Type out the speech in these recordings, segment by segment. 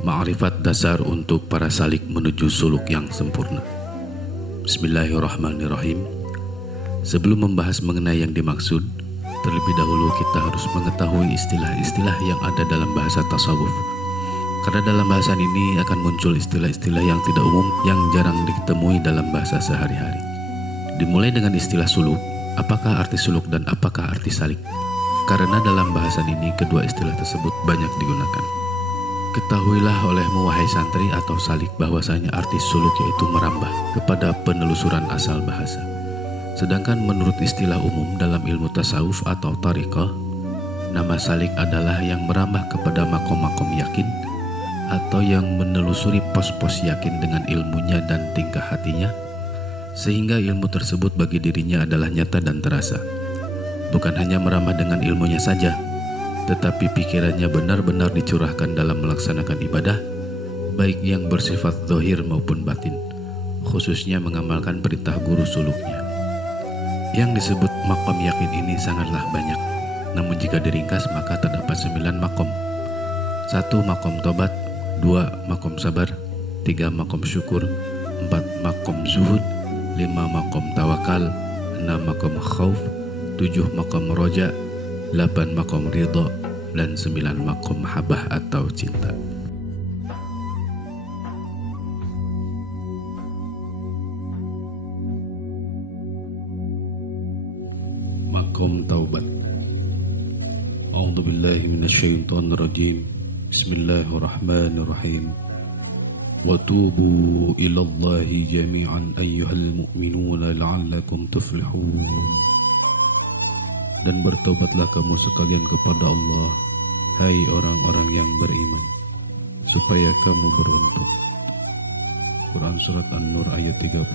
Ma'rifat dasar untuk para salik menuju suluk yang sempurna. Bismillahirrahmanirrahim. Sebelum membahas mengenai yang dimaksud, terlebih dahulu kita harus mengetahui istilah-istilah yang ada dalam bahasa tasawuf. Karena dalam bahasan ini akan muncul istilah-istilah yang tidak umum yang jarang ditemui dalam bahasa sehari-hari. Dimulai dengan istilah suluk. Apakah arti suluk dan apakah arti salik? Karena dalam bahasan ini kedua istilah tersebut banyak digunakan. Ketahuilah olehmu wahai santri atau salik bahwasanya arti suluk yaitu merambah kepada penelusuran asal bahasa. Sedangkan menurut istilah umum dalam ilmu tasawuf atau tariqah, nama salik adalah yang merambah kepada makom-makom yakin atau yang menelusuri pos-pos yakin dengan ilmunya dan tingkah hatinya, sehingga ilmu tersebut bagi dirinya adalah nyata dan terasa. Bukan hanya merambah dengan ilmunya saja, tetapi pikirannya benar-benar dicurahkan dalam melaksanakan ibadah, baik yang bersifat zahir maupun batin, khususnya mengamalkan perintah guru suluknya. Yang disebut makom yakin ini sangatlah banyak, namun jika diringkas maka terdapat 9 makom. 1. Makom tobat, 2. Makom sabar, 3. Makom syukur, 4. Makom zuhud, 5. Makom tawakal, 6. Makom khauf, 7. Makom roja, 8 makom ridho, dan 9 makom mahabbah atau cinta. Makom taubat. A'udzu billahi minasyaitonir rajim. Bismillahirrahmanirrahim. Wa tubu ilallahi jami'an ayyuhal mu'minuna la'allakum tuflihun. Dan bertobatlah kamu sekalian kepada Allah, hai orang-orang yang beriman, supaya kamu beruntung. Quran Surat An-Nur ayat 31.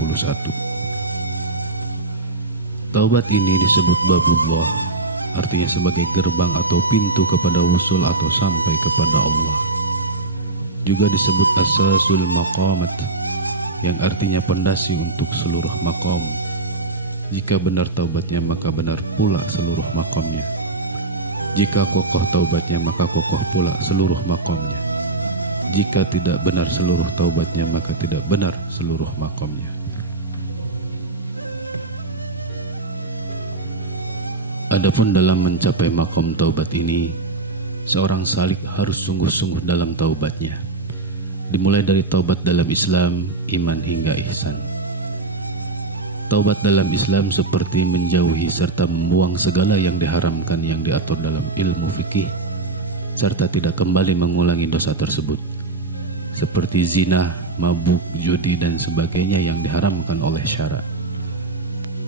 Taubat ini disebut babullah, artinya sebagai gerbang atau pintu kepada wusul atau sampai kepada Allah. Juga disebut asasul maqamat, yang artinya pondasi untuk seluruh maqam. Jika benar taubatnya maka benar pula seluruh makomnya. Jika kokoh taubatnya maka kokoh pula seluruh makomnya. Jika tidak benar seluruh taubatnya maka tidak benar seluruh makomnya. Adapun dalam mencapai makom taubat ini, seorang salik harus sungguh-sungguh dalam taubatnya. Dimulai dari taubat dalam Islam, iman hingga ihsan. Taubat dalam Islam seperti menjauhi serta membuang segala yang diharamkan yang diatur dalam ilmu fikih, serta tidak kembali mengulangi dosa tersebut, seperti zina, mabuk, judi, dan sebagainya yang diharamkan oleh syara.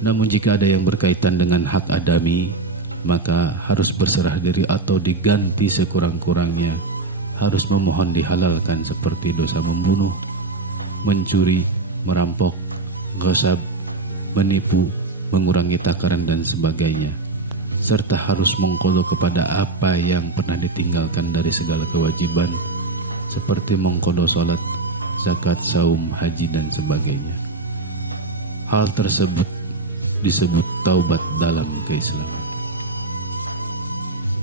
Namun jika ada yang berkaitan dengan hak adami, maka harus berserah diri atau diganti sekurang-kurangnya, harus memohon dihalalkan seperti dosa membunuh, mencuri, merampok, ghasab, menipu, mengurangi takaran dan sebagainya, serta harus mengqadha kepada apa yang pernah ditinggalkan dari segala kewajiban seperti mengqadha salat, zakat, saum, haji dan sebagainya. Hal tersebut disebut taubat dalam keislaman.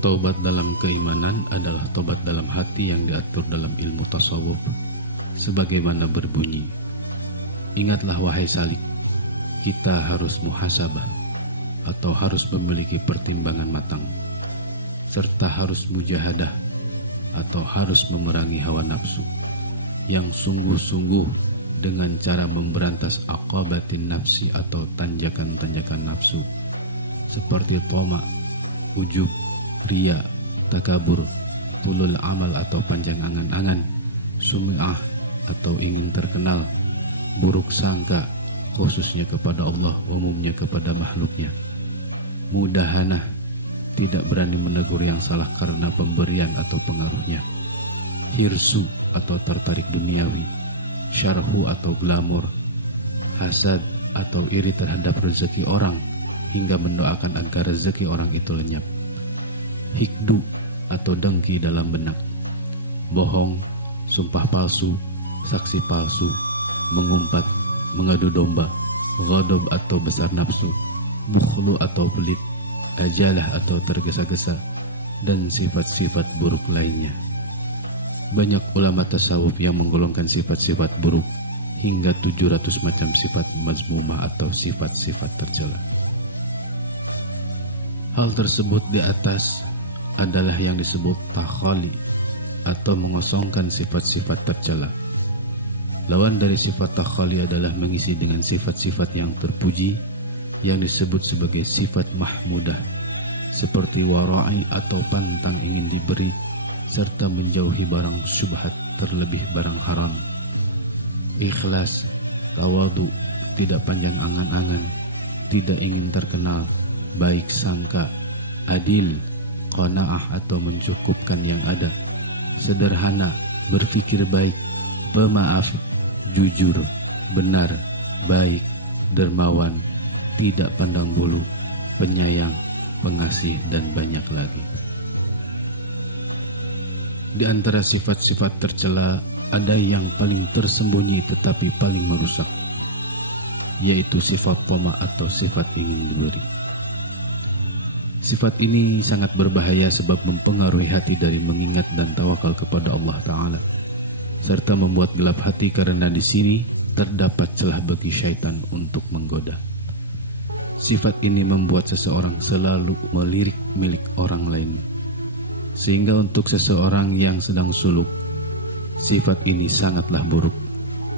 Taubat dalam keimanan adalah taubat dalam hati yang diatur dalam ilmu tasawuf sebagaimana berbunyi, ingatlah wahai salik, kita harus muhasabah atau harus memiliki pertimbangan matang, serta harus mujahadah atau harus memerangi hawa nafsu yang sungguh-sungguh dengan cara memberantas aqabatin nafsi atau tanjakan-tanjakan nafsu seperti toma, ujub, riya, takabur, tulul amal atau panjang angan-angan, sum'ah atau ingin terkenal, buruk sangka khususnya kepada Allah, umumnya kepada makhluknya, mudahanah, tidak berani menegur yang salah karena pemberian atau pengaruhnya, hirsu atau tertarik duniawi, syarhu atau glamor, hasad atau iri terhadap rezeki orang hingga mendoakan agar rezeki orang itu lenyap, hikdu atau dengki dalam benak, bohong, sumpah palsu, saksi palsu, mengumpat, mengadu domba, ghadab atau besar nafsu, bukhlu atau pelit, ajalah atau tergesa-gesa, dan sifat-sifat buruk lainnya. Banyak ulama tasawuf yang menggolongkan sifat-sifat buruk hingga 700 macam sifat mazmumah atau sifat-sifat tercela. Hal tersebut di atas adalah yang disebut takhali atau mengosongkan sifat-sifat tercela. Lawan dari sifat takhali adalah mengisi dengan sifat-sifat yang terpuji yang disebut sebagai sifat mahmudah, seperti wara'i atau pantang ingin diberi, serta menjauhi barang syubhat terlebih barang haram. Ikhlas, tawadu, tidak panjang angan-angan, tidak ingin terkenal, baik sangka, adil, qanaah atau mencukupkan yang ada, sederhana, berpikir baik, pemaaf, jujur, benar, baik, dermawan, tidak pandang bulu, penyayang, pengasih, dan banyak lagi. Di antara sifat-sifat tercela ada yang paling tersembunyi tetapi paling merusak, yaitu sifat tama atau sifat ingin diberi. Sifat ini sangat berbahaya sebab mempengaruhi hati dari mengingat dan tawakal kepada Allah Ta'ala, serta membuat gelap hati karena di sini terdapat celah bagi syaitan untuk menggoda. Sifat ini membuat seseorang selalu melirik milik orang lain, sehingga untuk seseorang yang sedang suluk, sifat ini sangatlah buruk,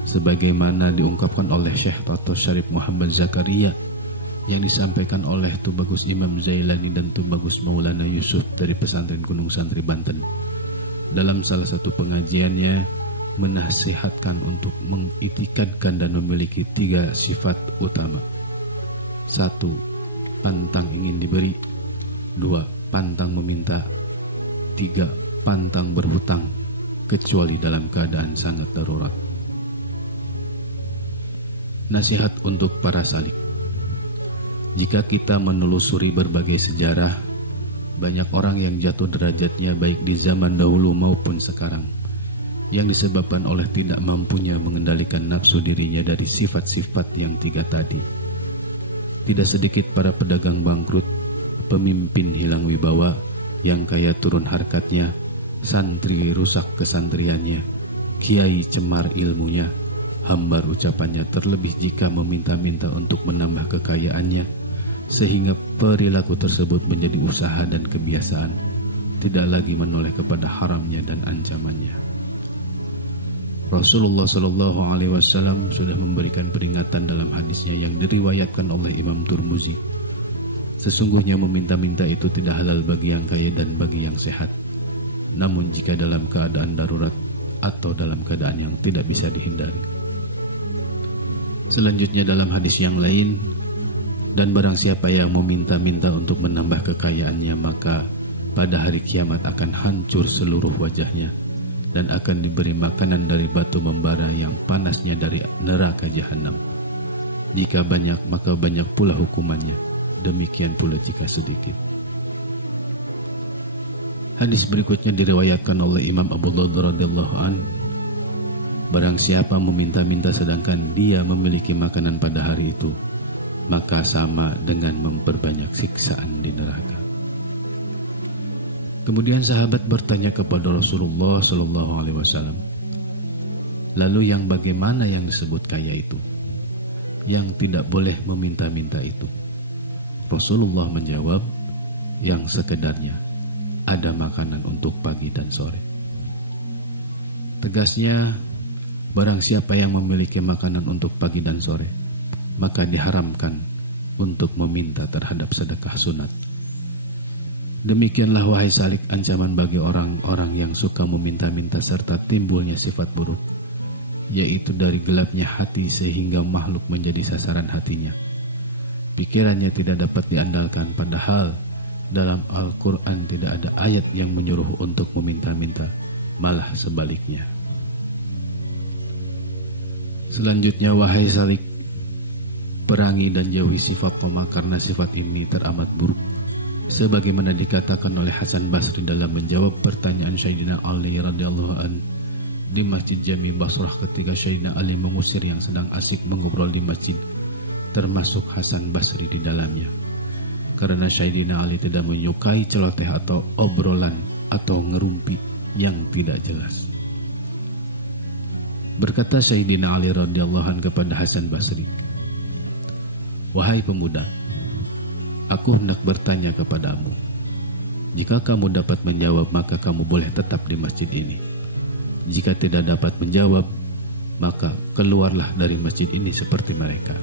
sebagaimana diungkapkan oleh Syekh Tato Syarif Muhammad Zakaria yang disampaikan oleh Tubagus Imam Zailani dan Tubagus Maulana Yusuf dari pesantren Gunung Santri Banten. Dalam salah satu pengajiannya menasihatkan untuk mengitikadkan dan memiliki 3 sifat utama. 1. Pantang ingin diberi. 2. Pantang meminta. 3. Pantang berhutang, kecuali dalam keadaan sangat darurat. Nasihat untuk para salik. Jika kita menelusuri berbagai sejarah, banyak orang yang jatuh derajatnya baik di zaman dahulu maupun sekarang, yang disebabkan oleh tidak mampunya mengendalikan nafsu dirinya dari sifat-sifat yang 3 tadi. Tidak sedikit para pedagang bangkrut, pemimpin hilang wibawa, yang kaya turun harkatnya, santri rusak kesantriannya, kiai cemar ilmunya, hambar ucapannya, terlebih jika meminta-minta untuk menambah kekayaannya, sehingga perilaku tersebut menjadi usaha dan kebiasaan, tidak lagi menoleh kepada haramnya dan ancamannya. Rasulullah Shallallahu Alaihi Wasallam sudah memberikan peringatan dalam hadisnya yang diriwayatkan oleh Imam Turmuzi. Sesungguhnya meminta-minta itu tidak halal bagi yang kaya dan bagi yang sehat, namun jika dalam keadaan darurat atau dalam keadaan yang tidak bisa dihindari. Selanjutnya dalam hadis yang lain, dan barang siapa yang meminta-minta untuk menambah kekayaannya, maka pada hari kiamat akan hancur seluruh wajahnya dan akan diberi makanan dari batu membara yang panasnya dari neraka jahanam. Jika banyak, maka banyak pula hukumannya. Demikian pula jika sedikit. Hadis berikutnya diriwayatkan oleh Imam Abu Darda radhiyallahu an. Barang siapa meminta-minta sedangkan dia memiliki makanan pada hari itu, maka sama dengan memperbanyak siksaan di neraka. Kemudian sahabat bertanya kepada Rasulullah Sallallahu Alaihi Wasallam, lalu yang bagaimana yang disebut kaya itu, yang tidak boleh meminta-minta itu? Rasulullah menjawab, yang sekedarnya ada makanan untuk pagi dan sore. Tegasnya, barang siapa yang memiliki makanan untuk pagi dan sore, maka diharamkan untuk meminta terhadap sedekah sunat. Demikianlah wahai salik ancaman bagi orang-orang yang suka meminta-minta serta timbulnya sifat buruk, yaitu dari gelapnya hati sehingga makhluk menjadi sasaran hatinya. Pikirannya tidak dapat diandalkan, padahal dalam Al-Quran tidak ada ayat yang menyuruh untuk meminta-minta, malah sebaliknya. Selanjutnya wahai salik, perangi dan jauhi sifat tama karena sifat ini teramat buruk. Sebagaimana dikatakan oleh Hasan Basri dalam menjawab pertanyaan Sayyidina Ali radhiyallahu an di Masjid Jami Basrah ketika Sayyidina Ali mengusir yang sedang asik mengobrol di masjid, termasuk Hasan Basri di dalamnya. karena Sayyidina Ali tidak menyukai celoteh atau obrolan atau ngerumpi yang tidak jelas. Berkata Sayyidina Ali radhiyallahu anhu kepada Hasan Basri, "Wahai pemuda, aku hendak bertanya kepadamu. Jika kamu dapat menjawab, maka kamu boleh tetap di masjid ini. Jika tidak dapat menjawab, maka keluarlah dari masjid ini seperti mereka."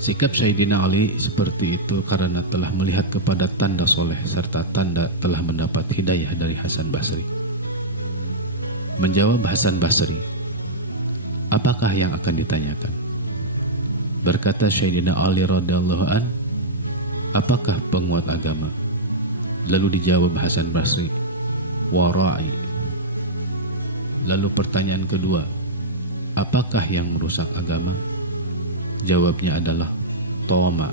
Sikap Sayyidina Ali seperti itu karena telah melihat kepada tanda soleh serta tanda telah mendapat hidayah dari Hasan Basri. Menjawab Hasan Basri, "Apakah yang akan ditanyakan?" Berkata Sayyidina Ali radhiyallahu an, "Apakah penguat agama?" Lalu dijawab Hasan Basri, "Wara'i." Lalu pertanyaan kedua, "Apakah yang merusak agama?" Jawabnya adalah Toma.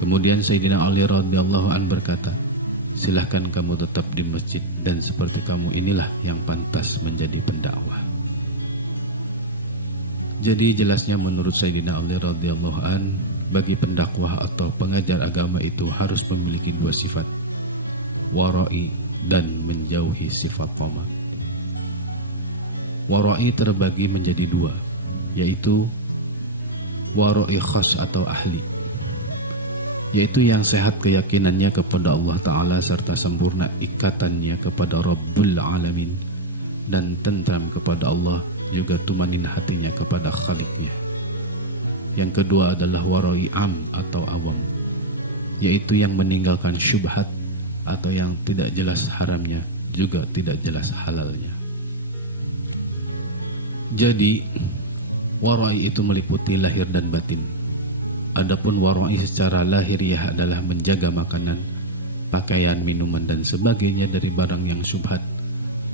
Kemudian Sayyidina Ali radhiyallahu an berkata, "Silahkan kamu tetap di masjid dan seperti kamu inilah yang pantas menjadi pendakwah." Jadi jelasnya menurut Sayyidina Ali radhiyallahu an, bagi pendakwah atau pengajar agama itu harus memiliki dua sifat, wara'i dan menjauhi sifat toma. Wara'i terbagi menjadi dua, yaitu wara'i khas atau ahli, yaitu yang sehat keyakinannya kepada Allah Ta'ala serta sempurna ikatannya kepada Rabbul Alamin dan tentram kepada Allah, juga tumanin hatinya kepada Khaliknya. Yang kedua adalah wara'i am atau awam, yaitu yang meninggalkan syubhat atau yang tidak jelas haramnya juga tidak jelas halalnya. Jadi wara'i itu meliputi lahir dan batin. Adapun wara'i secara lahiriah adalah menjaga makanan, pakaian, minuman dan sebagainya dari barang yang syubhat,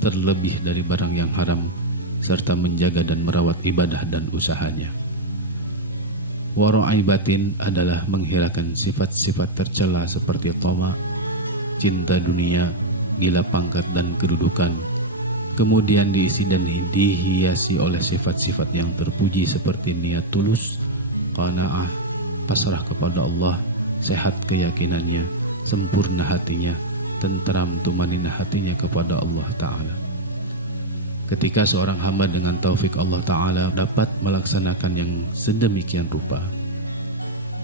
terlebih dari barang yang haram, serta menjaga dan merawat ibadah dan usahanya. Wara'i batin adalah menghilangkan sifat-sifat tercela seperti toma, cinta dunia, gila pangkat dan kedudukan, kemudian diisi dan dihiasi oleh sifat-sifat yang terpuji seperti niat tulus, qanaah, pasrah kepada Allah, sehat keyakinannya, sempurna hatinya, tentram tumanina hatinya kepada Allah Ta'ala. Ketika seorang hamba dengan taufik Allah Ta'ala dapat melaksanakan yang sedemikian rupa,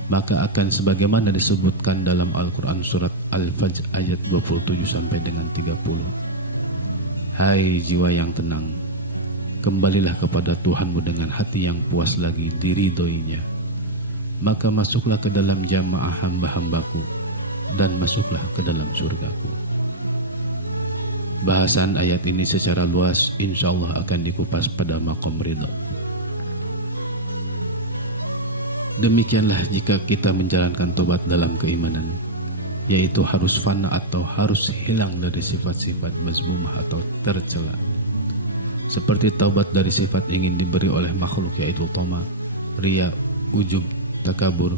maka akan sebagaimana disebutkan dalam Al-Quran surat Al-Fajr ayat 27 sampai dengan 30. "Hai jiwa yang tenang, kembalilah kepada Tuhanmu dengan hati yang puas lagi diridhoinya. Maka masuklah ke dalam jamaah hamba-hambaku dan masuklah ke dalam surgaku." Bahasan ayat ini secara luas insyaallah akan dikupas pada maqam ridha. Demikianlah jika kita menjalankan tobat dalam keimanan, yaitu harus fana atau harus hilang dari sifat-sifat mazmumah atau tercela. Seperti taubat dari sifat ingin diberi oleh makhluk, yaitu toma, riya, ujub, takabur,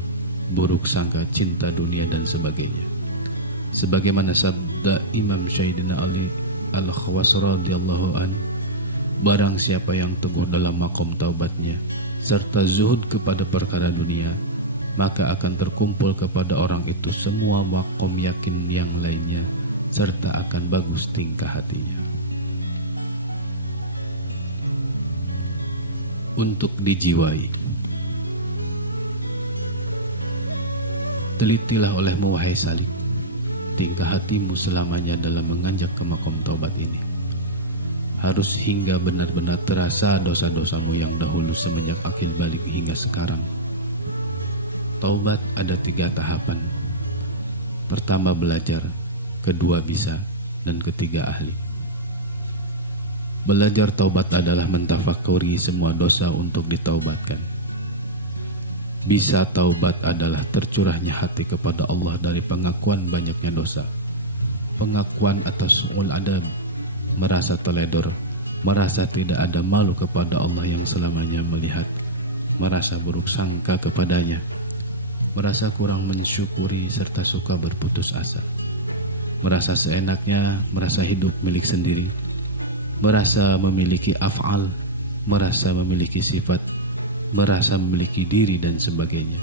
buruk sangka, cinta dunia dan sebagainya. Sebagaimana sabda Imam Sayyidina Ali Al-Khawas radhiyallahu an, "Barang siapa yang teguh dalam makom taubatnya serta zuhud kepada perkara dunia, maka akan terkumpul kepada orang itu semua makom yakin yang lainnya serta akan bagus tingkah hatinya." Untuk dijiwai. Telitilah olehmu wahai salik, tingkah hatimu selamanya dalam menganjak ke makom taubat ini. Harus hingga benar-benar terasa dosa-dosamu yang dahulu semenjak akil balik hingga sekarang. Taubat ada 3 tahapan. Pertama belajar, kedua bisa, dan ketiga ahli. Belajar taubat adalah mentafakuri semua dosa untuk ditaubatkan. Bisa taubat adalah tercurahnya hati kepada Allah dari pengakuan banyaknya dosa, pengakuan atas su'ul adab, merasa teledor, merasa tidak ada malu kepada Allah yang selamanya melihat, merasa buruk sangka kepadanya, merasa kurang mensyukuri serta suka berputus asa, merasa seenaknya, merasa hidup milik sendiri, merasa memiliki af'al, merasa memiliki sifat, merasa memiliki diri dan sebagainya.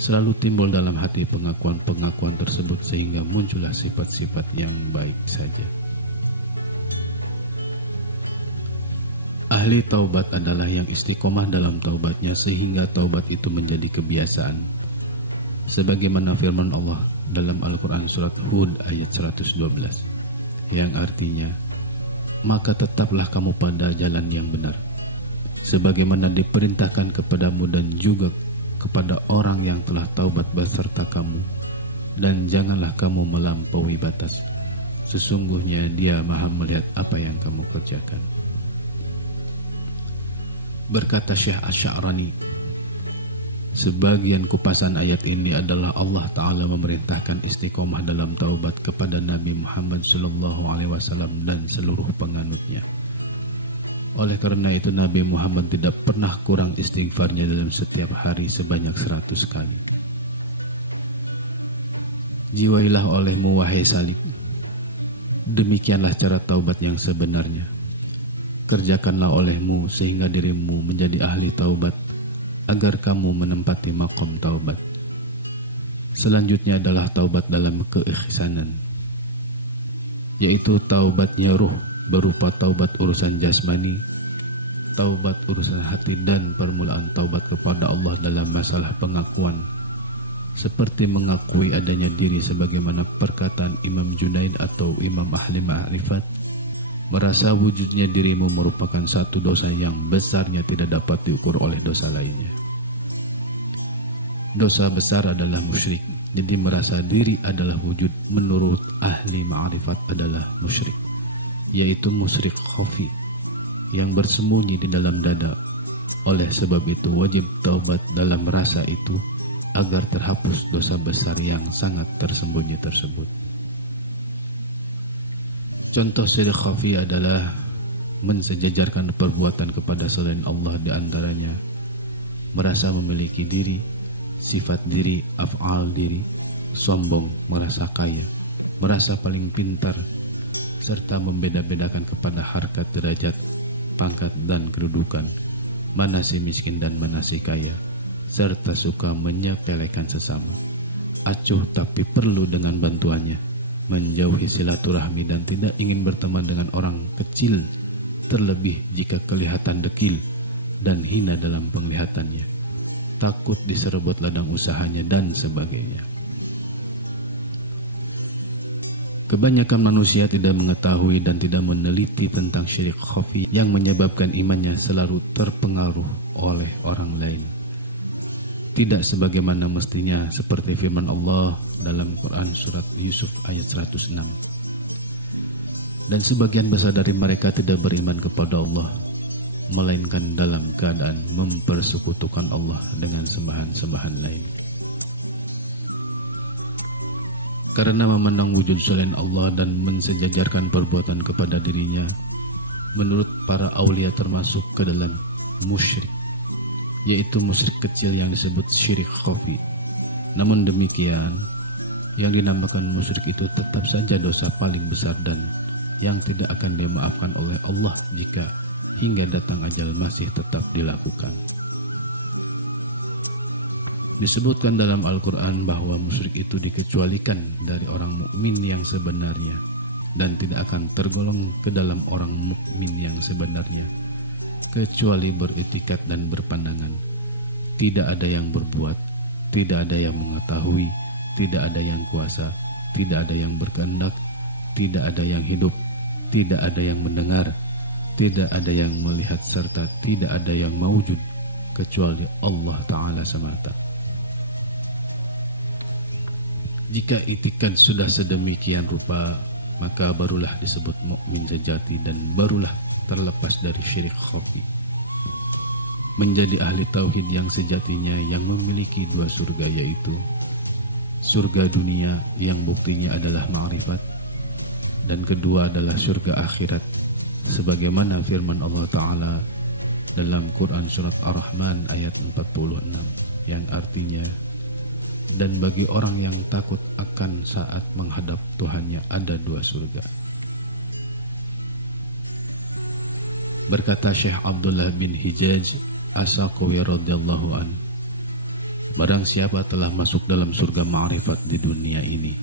Selalu timbul dalam hati pengakuan-pengakuan tersebut sehingga muncullah sifat-sifat yang baik saja. Ahli taubat adalah yang istiqomah dalam taubatnya sehingga taubat itu menjadi kebiasaan. Sebagaimana firman Allah dalam Al-Quran surat Hud ayat 112 yang artinya, maka tetaplah kamu pada jalan yang benar, sebagaimana diperintahkan kepadamu dan juga kepada orang yang telah taubat beserta kamu, dan janganlah kamu melampaui batas. Sesungguhnya Dia Maha melihat apa yang kamu kerjakan. Berkata Syekh Asy-Sya'rani, sebagian kupasan ayat ini adalah Allah Ta'ala memerintahkan istiqomah dalam taubat kepada Nabi Muhammad SAW dan seluruh penganutnya. Oleh karena itu Nabi Muhammad tidak pernah kurang istighfarnya dalam setiap hari sebanyak 100 kali. Jiwailah olehmu wahai Salik, demikianlah cara taubat yang sebenarnya. Kerjakanlah olehmu sehingga dirimu menjadi ahli taubat, agar kamu menempati maqam taubat. Selanjutnya adalah taubat dalam keikhlasan, yaitu taubatnya ruh berupa taubat urusan jasmani, taubat urusan hati, dan permulaan taubat kepada Allah dalam masalah pengakuan, seperti mengakui adanya diri sebagaimana perkataan Imam Junaid atau Imam Ahli Ma'rifat, merasa wujudnya dirimu merupakan satu dosa yang besarnya tidak dapat diukur oleh dosa lainnya. Dosa besar adalah musyrik, jadi merasa diri adalah wujud menurut ahli ma'rifat adalah musyrik, yaitu musyrik khafi yang bersembunyi di dalam dada. Oleh sebab itu wajib taubat dalam rasa itu agar terhapus dosa besar yang sangat tersembunyi tersebut. Contoh syirik khafi adalah mensejajarkan perbuatan kepada selain Allah, di antaranya merasa memiliki diri, sifat diri, af'al diri, sombong, merasa kaya, merasa paling pintar, serta membeda-bedakan kepada harkat, derajat, pangkat, dan kedudukan, mana si miskin dan mana si kaya, serta suka menyepelekan sesama, acuh tapi perlu dengan bantuannya, menjauhi silaturahmi dan tidak ingin berteman dengan orang kecil, terlebih jika kelihatan dekil dan hina dalam penglihatannya, takut diserebut ladang usahanya, dan sebagainya. Kebanyakan manusia tidak mengetahui dan tidak meneliti tentang syirik khafi yang menyebabkan imannya selalu terpengaruh oleh orang lain. Tidak sebagaimana mestinya, seperti firman Allah dalam Quran surat Yusuf ayat 106. Dan sebagian besar dari mereka tidak beriman kepada Allah, melainkan dalam keadaan mempersekutukan Allah dengan sembahan-sembahan lain. Karena memandang wujud selain Allah dan mensejajarkan perbuatan kepada dirinya, menurut para aulia termasuk ke dalam musyrik, yaitu musyrik kecil yang disebut syirik khafi. Namun demikian, yang dinamakan musyrik itu tetap saja dosa paling besar dan yang tidak akan dimaafkan oleh Allah jika hingga datang ajal masih tetap dilakukan. Disebutkan dalam Al-Quran bahwa musyrik itu dikecualikan dari orang mukmin yang sebenarnya dan tidak akan tergolong ke dalam orang mukmin yang sebenarnya, kecuali beretikat dan berpandangan. Tidak ada yang berbuat, tidak ada yang mengetahui, tidak ada yang kuasa, tidak ada yang berkehendak, tidak ada yang hidup, tidak ada yang mendengar, tidak ada yang melihat, serta tidak ada yang mawujud kecuali Allah Ta'ala semata. Jika itikat sudah sedemikian rupa, maka barulah disebut mukmin sejati dan barulah terlepas dari syirik khafi. Menjadi ahli tauhid yang sejatinya yang memiliki dua surga, yaitu surga dunia yang buktinya adalah ma'rifat, dan kedua adalah surga akhirat, sebagaimana firman Allah Ta'ala dalam Quran surat Ar-Rahman ayat 46 yang artinya, dan bagi orang yang takut akan saat menghadap Tuhannya ada dua surga. Berkata Syekh Abdullah bin Hijaj As-Saqawi radhiyallahu an, Barang siapa telah masuk dalam surga ma'rifat di dunia ini,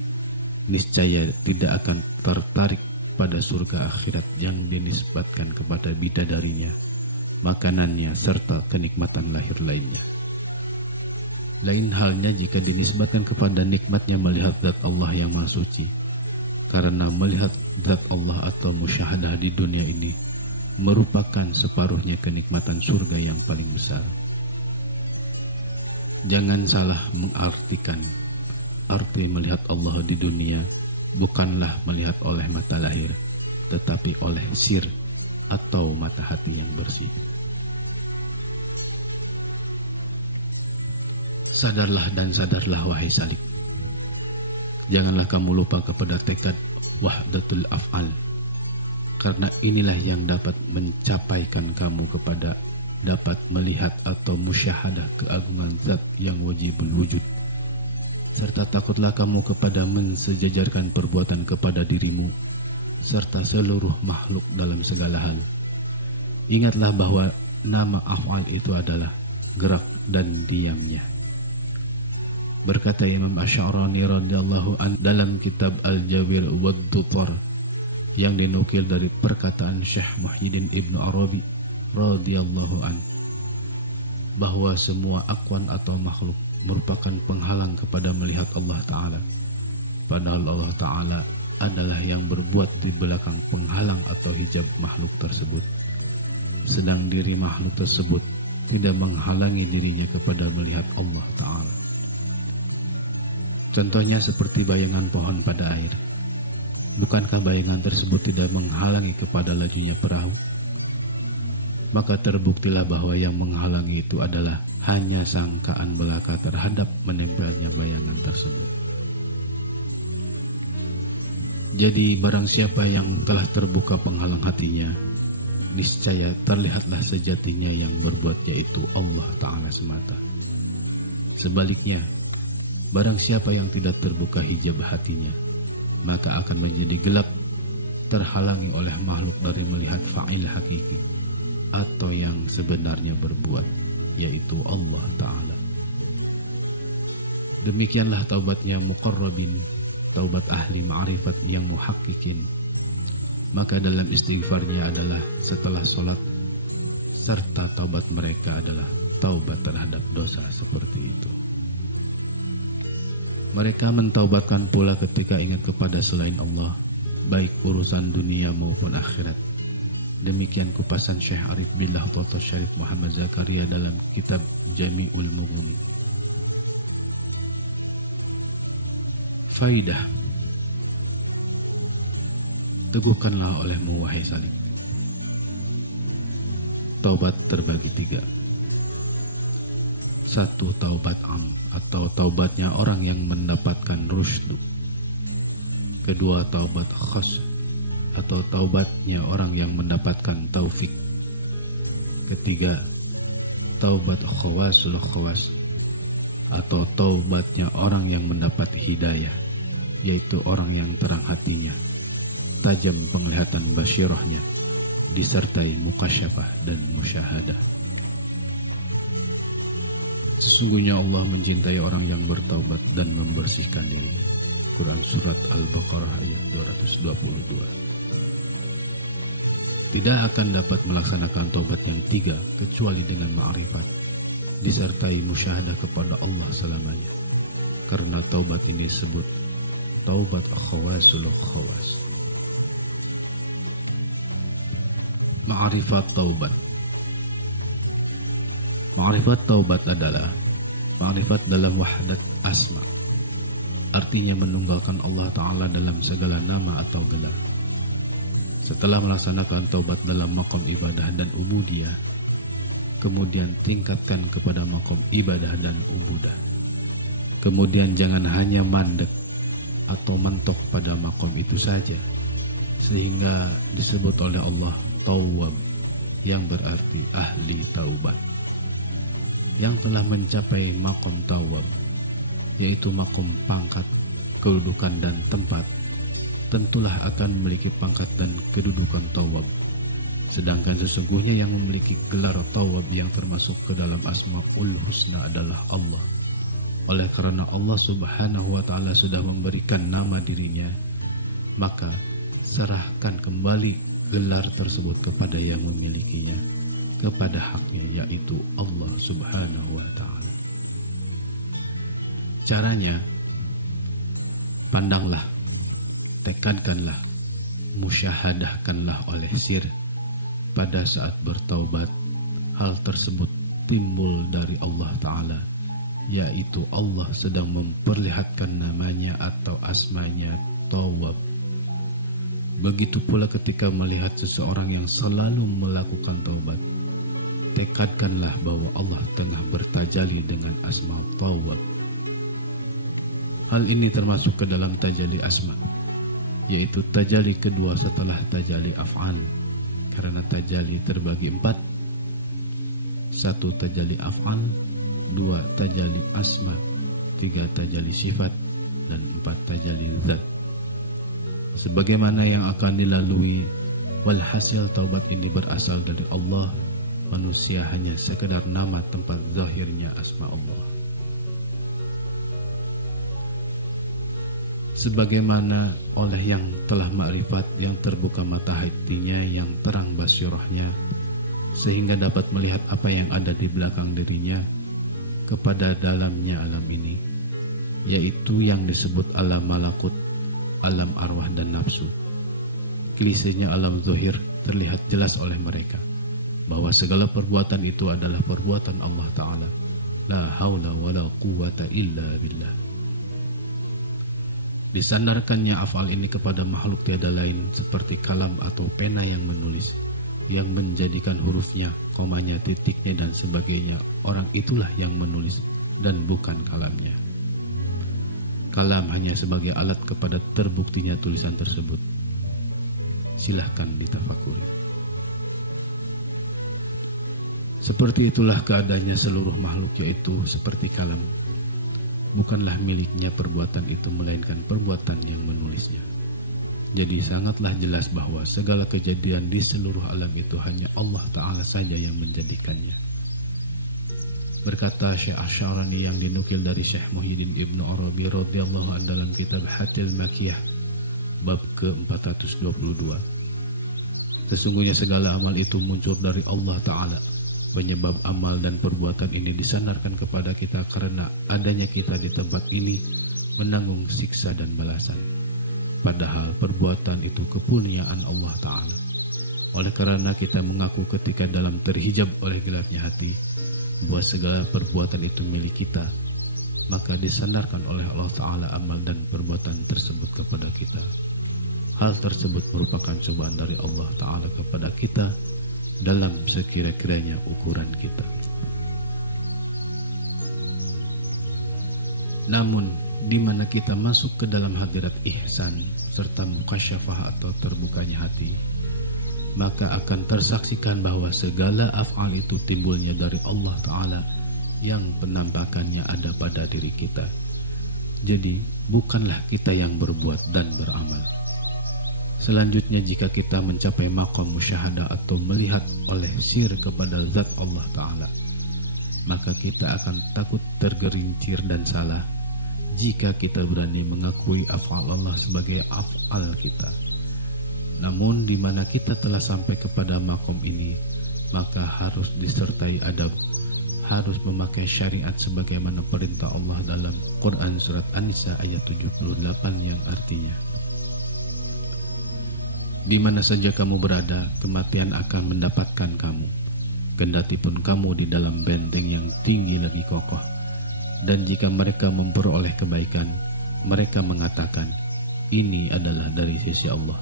niscaya tidak akan tertarik pada surga akhirat yang dinisbatkan kepada bidadarinya, makanannya, serta kenikmatan lahir lainnya. Lain halnya jika dinisbatkan kepada nikmatnya melihat zat Allah yang Maha Suci, karena melihat zat Allah atau musyahadah di dunia ini merupakan separuhnya kenikmatan surga yang paling besar. Jangan salah mengartikan arti melihat Allah di dunia bukanlah melihat oleh mata lahir, tetapi oleh sir atau mata hati yang bersih. Sadarlah dan sadarlah wahai salik. Janganlah kamu lupa kepada tekad wahdatul af'al, karena inilah yang dapat mencapaikan kamu kepada dapat melihat atau musyahadah keagungan zat yang wajibul wujud. Serta takutlah kamu kepada mensejajarkan perbuatan kepada dirimu serta seluruh makhluk dalam segala hal. Ingatlah bahwa nama af'al itu adalah gerak dan diamnya. Berkata Imam Asy'arani radhiyallahu an dalam kitab Al-Jawir wad-Dutar yang dinukil dari perkataan Syekh Muhyiddin Ibnu Arabi radhiyallahu an, bahwa semua akwan atau makhluk merupakan penghalang kepada melihat Allah Ta'ala, padahal Allah Ta'ala adalah yang berbuat di belakang penghalang atau hijab makhluk tersebut, sedang diri makhluk tersebut tidak menghalangi dirinya kepada melihat Allah Ta'ala. Contohnya seperti bayangan pohon pada air. Bukankah bayangan tersebut tidak menghalangi kepada lajunya perahu? Maka terbuktilah bahwa yang menghalangi itu adalah hanya sangkaan belaka terhadap menempelnya bayangan tersebut. Jadi barang siapa yang telah terbuka penghalang hatinya, niscaya terlihatlah sejatinya yang berbuat, yaitu Allah Ta'ala semata. Sebaliknya, barang siapa yang tidak terbuka hijab hatinya, maka akan menjadi gelap, terhalangi oleh makhluk dari melihat fa'il hakiki atau yang sebenarnya berbuat, yaitu Allah Ta'ala. Demikianlah taubatnya muqarrabin, taubat ahli ma'rifat yang muhakkikin. Maka dalam istighfarnya adalah setelah sholat, serta taubat mereka adalah taubat terhadap dosa seperti itu. Mereka mentaubatkan pula ketika ingat kepada selain Allah, baik urusan dunia maupun akhirat. Demikian kupasan Syekh Arif Billah Toto Syarif Muhammad Zakaria dalam kitab Jami'ul Mughni. Faidah. Teguhkanlah olehmu wahai salik. Taubat terbagi 3. 1. Taubat am atau taubatnya orang yang mendapatkan rusydu. 2. Taubat khas atau taubatnya orang yang mendapatkan taufik. 3. Taubat khawasul khawas atau taubatnya orang yang mendapat hidayah, yaitu orang yang terang hatinya, tajam penglihatan basyirahnya, disertai mukasyafah dan musyahadah. Sesungguhnya Allah mencintai orang yang bertaubat dan membersihkan diri. Quran Surat Al-Baqarah ayat 222. Tidak akan dapat melaksanakan taubat yang 3 kecuali dengan ma'rifat, disertai musyahadah kepada Allah selamanya. Karena taubat ini disebut taubat khawasul khawas. Ma'rifat taubat. Ma'rifat taubat adalah ma'rifat dalam wahdat asma, artinya menunggalkan Allah Ta'ala dalam segala nama atau gelar. Setelah melaksanakan taubat dalam makom ibadah dan ubudiyah, kemudian tingkatkan kepada makom ibadah dan ubudah. Kemudian jangan hanya mandek atau mentok pada makom itu saja, sehingga disebut oleh Allah Tawwab, yang berarti ahli taubat. Yang telah mencapai makom Tawwab, yaitu makom pangkat, kedudukan dan tempat, tentulah akan memiliki pangkat dan kedudukan Tawwab. Sedangkan sesungguhnya yang memiliki gelar Tawwab yang termasuk ke dalam Asmaul Husna adalah Allah, Oleh karena Allah Subhanahu wa Ta'ala sudah memberikan nama dirinya, maka serahkan kembali gelar tersebut kepada yang memilikinya, kepada haknya, yaitu Allah Subhanahu wa Ta'ala. Caranya, pandanglah, tekankanlah, musyahadahkanlah oleh sir pada saat bertaubat, hal tersebut timbul dari Allah Ta'ala, yaitu Allah sedang memperlihatkan namanya atau asmanya Tawwab. Begitu pula ketika melihat seseorang yang selalu melakukan taubat, tekadkanlah bahwa Allah tengah bertajali dengan asma Tawwab. Hal ini termasuk ke dalam tajali asma, yaitu tajali kedua setelah tajali af'al, karena tajali terbagi 4. 1 tajali af'al, 2 tajali asma, 3 tajali sifat, dan 4 tajali zat. Sebagaimana yang akan dilalui, walhasil taubat ini berasal dari Allah, manusia hanya sekedar nama tempat zahirnya asma Allah. Sebagaimana oleh yang telah makrifat, yang terbuka mata hatinya, yang terang basirahnya, sehingga dapat melihat apa yang ada di belakang dirinya kepada dalamnya alam ini, yaitu yang disebut alam malakut, alam arwah dan nafsu. Klisenya alam zahir terlihat jelas oleh mereka bahwa segala perbuatan itu adalah perbuatan Allah Ta'ala. La haula wa la quwata illa billah. Disandarkannya af'al ini kepada makhluk tiada lain seperti kalam atau pena yang menulis, yang menjadikan hurufnya, komanya, titiknya dan sebagainya. Orang itulah yang menulis dan bukan kalamnya. Kalam hanya sebagai alat kepada terbuktinya tulisan tersebut. Silahkan ditafakuri. Seperti itulah keadaannya seluruh makhluk, yaitu seperti kalam. Bukanlah miliknya perbuatan itu, melainkan perbuatan yang menulisnya. Jadi sangatlah jelas bahwa segala kejadian di seluruh alam itu hanya Allah Ta'ala saja yang menjadikannya. Berkata Syekh Asy'arani yang dinukil dari Syekh Muhyiddin Ibnu Arabi radhiyallahu anhu dalam kitab Hatil Makiyah bab ke-422, sesungguhnya segala amal itu muncul dari Allah Ta'ala. Penyebab amal dan perbuatan ini disandarkan kepada kita karena adanya kita di tempat ini menanggung siksa dan balasan. Padahal perbuatan itu kepunyaan Allah Ta'ala. Oleh karena kita mengaku ketika dalam terhijab oleh gelapnya hati bahwa segala perbuatan itu milik kita, maka disandarkan oleh Allah Ta'ala amal dan perbuatan tersebut kepada kita. Hal tersebut merupakan cobaan dari Allah Ta'ala kepada kita dalam sekira-kiranya ukuran kita. Namun, di mana kita masuk ke dalam hadirat ihsan serta mukasyafah atau terbukanya hati, maka akan tersaksikan bahwa segala af'al itu timbulnya dari Allah Ta'ala yang penampakannya ada pada diri kita. Jadi, bukanlah kita yang berbuat dan beramal. Selanjutnya, jika kita mencapai maqam musyahadah atau melihat oleh sir kepada zat Allah Ta'ala, maka kita akan takut tergerincir dan salah jika kita berani mengakui af'al Allah sebagai af'al kita. Namun di mana kita telah sampai kepada maqam ini, maka harus disertai adab, harus memakai syariat sebagaimana perintah Allah dalam Quran surat An-Nisa ayat 78 yang artinya, di mana saja kamu berada, kematian akan mendapatkan kamu, kendatipun kamu di dalam benteng yang tinggi lagi kokoh. Dan jika mereka memperoleh kebaikan, mereka mengatakan, ini adalah dari sisi Allah.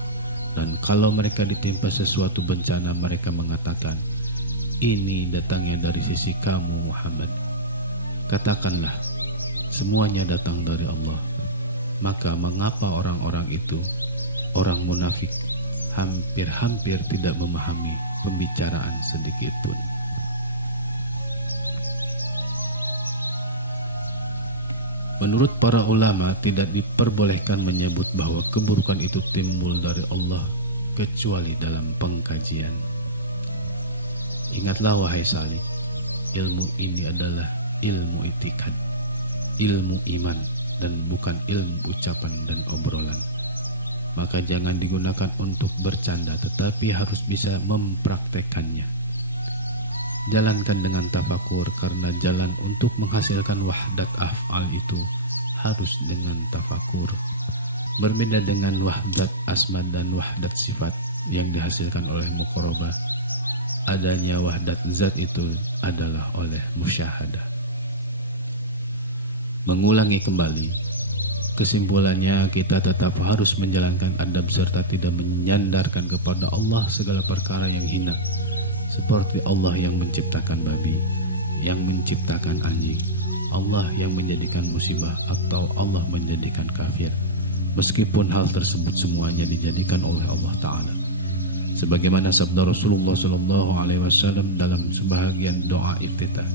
Dan kalau mereka ditimpa sesuatu bencana, mereka mengatakan, ini datangnya dari sisi kamu Muhammad. Katakanlah, semuanya datang dari Allah. Maka mengapa orang-orang itu, orang munafik, hampir-hampir tidak memahami pembicaraan sedikit pun. Menurut para ulama, tidak diperbolehkan menyebut bahwa keburukan itu timbul dari Allah kecuali dalam pengkajian. Ingatlah wahai Salik, ilmu ini adalah ilmu itikad. ilmu iman dan bukan ilmu ucapan dan obrolan. Maka jangan digunakan untuk bercanda, tetapi harus bisa mempraktekannya. Jalankan dengan tafakur, karena jalan untuk menghasilkan wahdat af'al itu harus dengan tafakur. Berbeda dengan wahdat asma dan wahdat sifat yang dihasilkan oleh muqarabah. Adanya wahdat zat itu adalah oleh musyahadah. Mengulangi kembali, kesimpulannya kita tetap harus menjalankan adab serta tidak menyandarkan kepada Allah segala perkara yang hina, seperti Allah yang menciptakan babi, yang menciptakan anjing, Allah yang menjadikan musibah, atau Allah menjadikan kafir, meskipun hal tersebut semuanya dijadikan oleh Allah Ta'ala. Sebagaimana sabda Rasulullah SAW dalam sebahagian doa iftitah,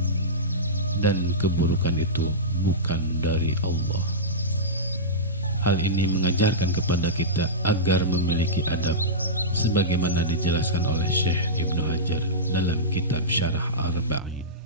dan keburukan itu bukan dari Allah. Hal ini mengajarkan kepada kita agar memiliki adab, sebagaimana dijelaskan oleh Syekh Ibnu Hajar dalam kitab Syarah Arba'in.